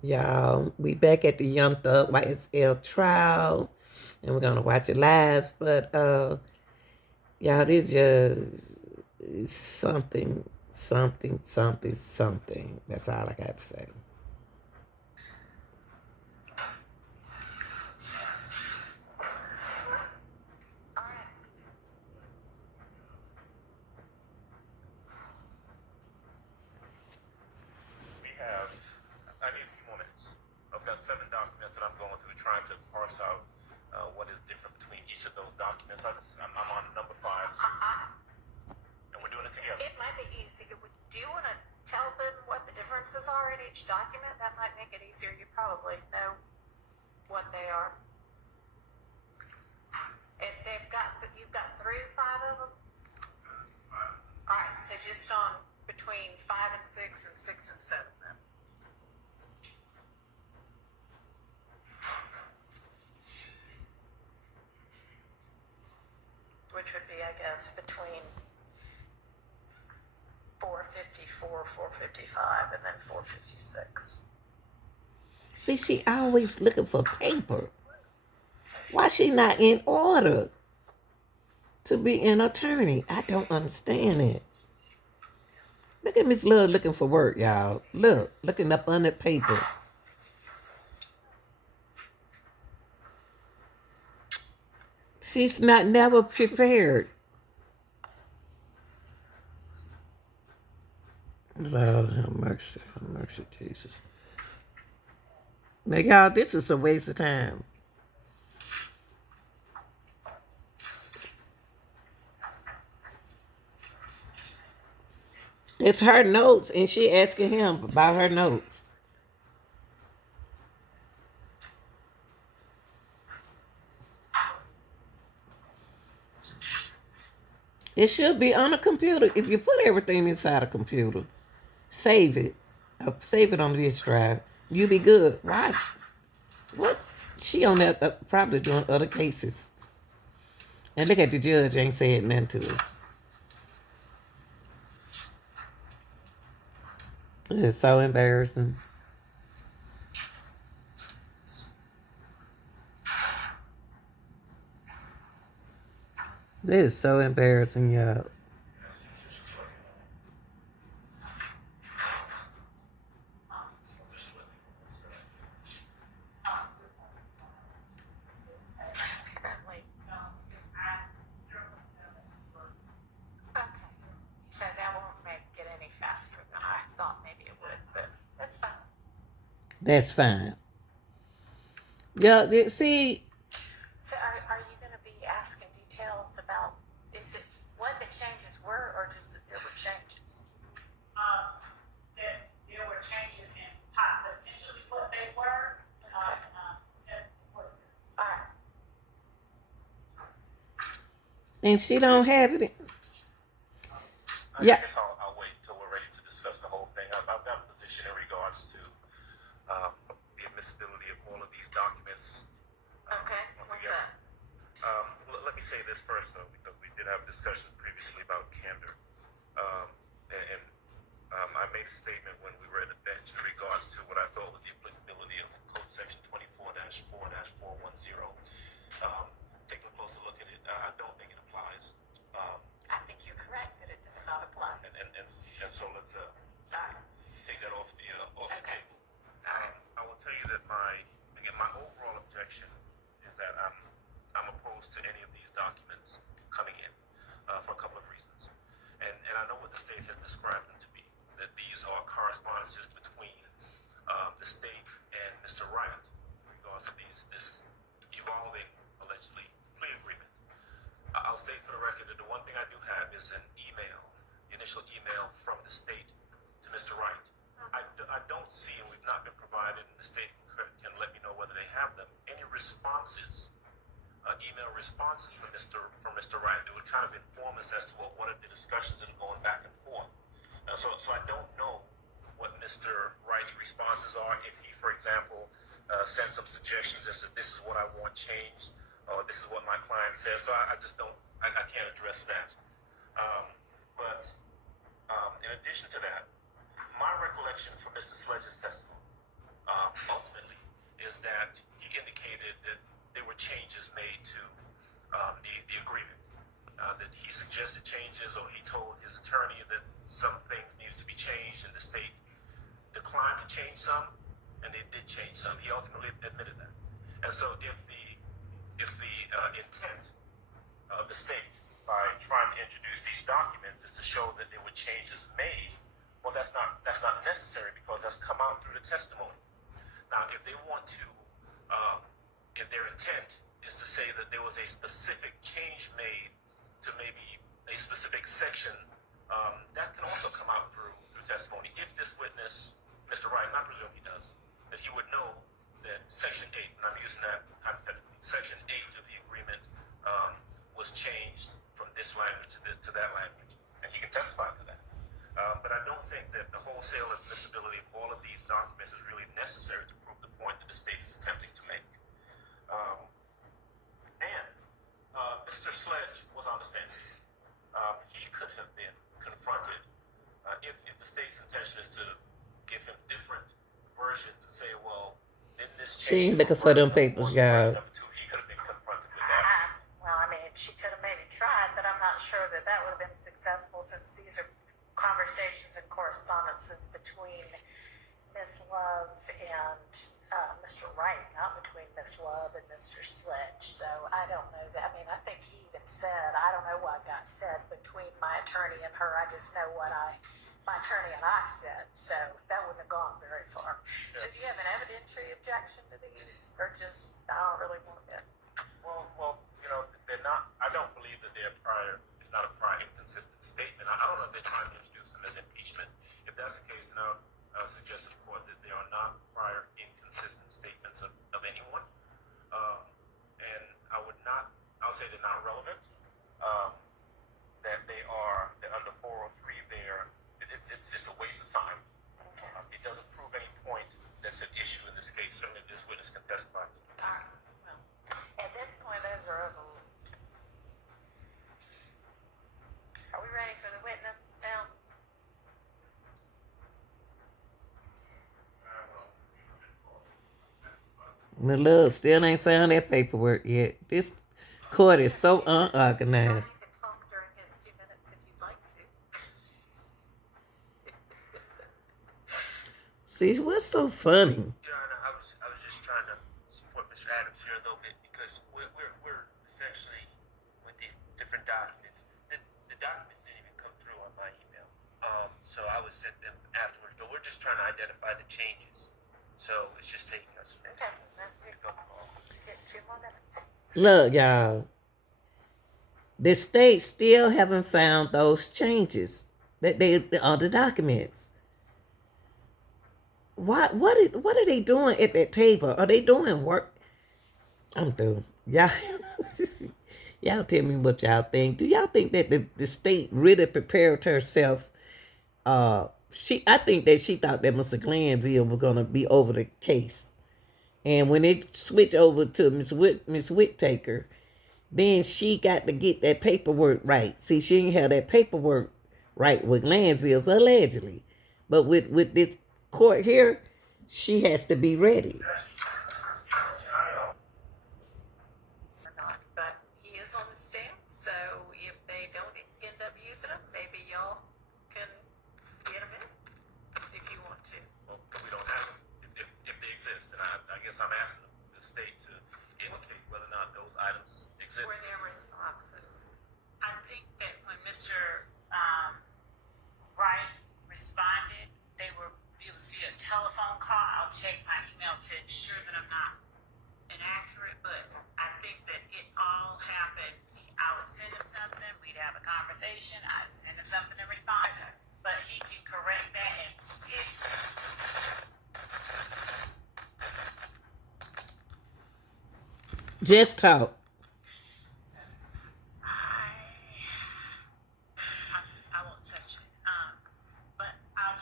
Y'all, we back at the Young Thug YSL trial, and we're gonna watch it live. But y'all, this just is something, something, something, something. That's all I got to say. We have, I need a few more minutes. I've got 7 documents that I'm going through trying to parse out what is different between each of those documents. I'm on number 5, and we're doing it together. It might be easy. Do you want to tell them what the differences are in each document? That might make it easier. You probably know what they are. If you've got 3 or 5 of them? All right, so just on between 5 and 6 and 6 and 7 then. Which would be, I guess, between 454, 455, and then 456. See, she always looking for paper. Why she not in order to be an attorney? I don't understand it. Look at Miss Love looking for work, y'all. Look, looking up on the paper. She's not never prepared. Lord have mercy, Jesus. Now, y'all, this is a waste of time. It's her notes, and she asking him about her notes. It should be on a computer. If you put everything inside a computer, save it. Save it on this drive. You be good. Why? What? She on that probably doing other cases. And look at the judge ain't saying nothing to her. This is so embarrassing. This is so embarrassing, y'all. Apparently. Okay. So that won't make it any faster than I thought maybe it would, but that's fine. That's fine. Yeah, see, So are you going to be asking details about, is it what the changes were or just that there were changes? That there were changes in potentially what they were. All right. and she don't have it. I Yeah. guess I'll wait until we're ready to discuss the whole thing. I've got a position in regards to the admissibility of all of these documents. Okay. What's together. that? Let me say this first, though, because we did have a discussion previously about candor. And I made a statement when we were at the bench in regards to what I thought was the applicability of Code Section 24-4-410. Taking a closer look at it, I don't think it applies. I think you're correct that it does not apply. And so let's All right. take that off the Okay. table. All right. I will tell you that my overall objection is that I'm opposed to any of these documents coming in for a couple of reasons. And I know what the state has described them to be, that these are correspondences between the state and Mr. Riot in regards to this evolving, allegedly, plea agreement. I'll state for the record that the one thing I do have is an initial email from the state to Mr. Wright. I don't see, and we've not been provided, and the state can let me know whether they have them, any responses, email responses from Mr. Wright that would kind of inform us as to what are the discussions that are going back and forth. So I don't know what Mr. Wright's responses are. If he, for example, sends some suggestions as to this is what I want changed, or this is what my client says. So I just don't, I can't address that. But in addition to that, my recollection from Mr. Sledge's testimony ultimately is that he indicated that there were changes made to the agreement. That he suggested changes, or he told his attorney that some things needed to be changed, and the state declined to change some, and they did change some. He ultimately admitted that. And so if the intent of the state by trying to introduce these documents is to show that there were changes made, well, that's not necessary, because that's come out through the testimony. Now, if they want to, if their intent is to say that there was a specific change made to maybe a specific section, that can also come out through testimony. If this witness, Mr. Wright, and I presume he does, that he would know that Section 8, and I'm using that hypothetically, Section 8 of the agreement was changed from this language to that language, and he can testify to that. But I don't think that the wholesale admissibility of all of these documents is really necessary to prove the point that the state is attempting to make. Mr. Sledge was on the stand. He could have been confronted if the state's intention is to give him different versions and say, well, didn't this change? She ain't looking for them papers, y'all. He could have been confronted with that. Well, I mean, she could have maybe tried, but I'm not sure that would have been successful, since these are conversations and correspondences between Miss Love and Mr. Wright, not between Miss Love and Mr. Sledge. So I don't know that. I mean, I think he even said, I don't know what got said between my attorney and her. I just know what my attorney and I said. So that wouldn't have gone very far. Yeah. So do you have an evidentiary objection to these, or just, I don't really want it? Well, they're not, I don't believe that they're prior. It's not a prior inconsistent statement. I don't know if they're trying to introduce them as impeachment. If that's the case, then I would suggest to the court that they are not prior inconsistent statements of anyone. And I would say they're not relevant. That they're under 403 there. It's a waste of time. It doesn't prove any point that's an issue in this case. Certainly this witness can testify to. All right. Well, at this point, those are overruled. Are we ready for the witness now? My love still ain't found that paperwork yet. This court is so unorganized. You can talk during his 2 minutes if you'd like to. See, what's so funny? Yeah, I was just trying to support Mr. Adams here a little bit, because we're essentially with these different documents. The documents didn't even come through on my email, so I would send them afterwards. But we're just trying to identify the changes. So it's just taking us. Okay, get 2 more minutes. Look, y'all. The state still haven't found those changes that they on the documents. What are they doing at that table? Are they doing work? I'm through. Y'all tell me what y'all think. Do y'all think that the state really prepared herself? I think that she thought that Mr. Glanville was gonna be over the case, and when it switched over to Miss Whittaker, then she got to get that paperwork right. See, she didn't have that paperwork right with Glanville's allegedly, but with this court here, she has to be ready. Or not, but he is on the stand, so if they don't end up using him, maybe y'all can get him in if you want to. Well, we don't have them. If they exist, and I guess I'm asking the state to indicate whether or not those items exist. Were their responses? I think that when Mr. Wright responded, it was via telephone call. I'll check my email to ensure that I'm not inaccurate, but I think that it all happened. I would send him something, we'd have a conversation, I'd send him something in response, but he can correct that, and Just talk.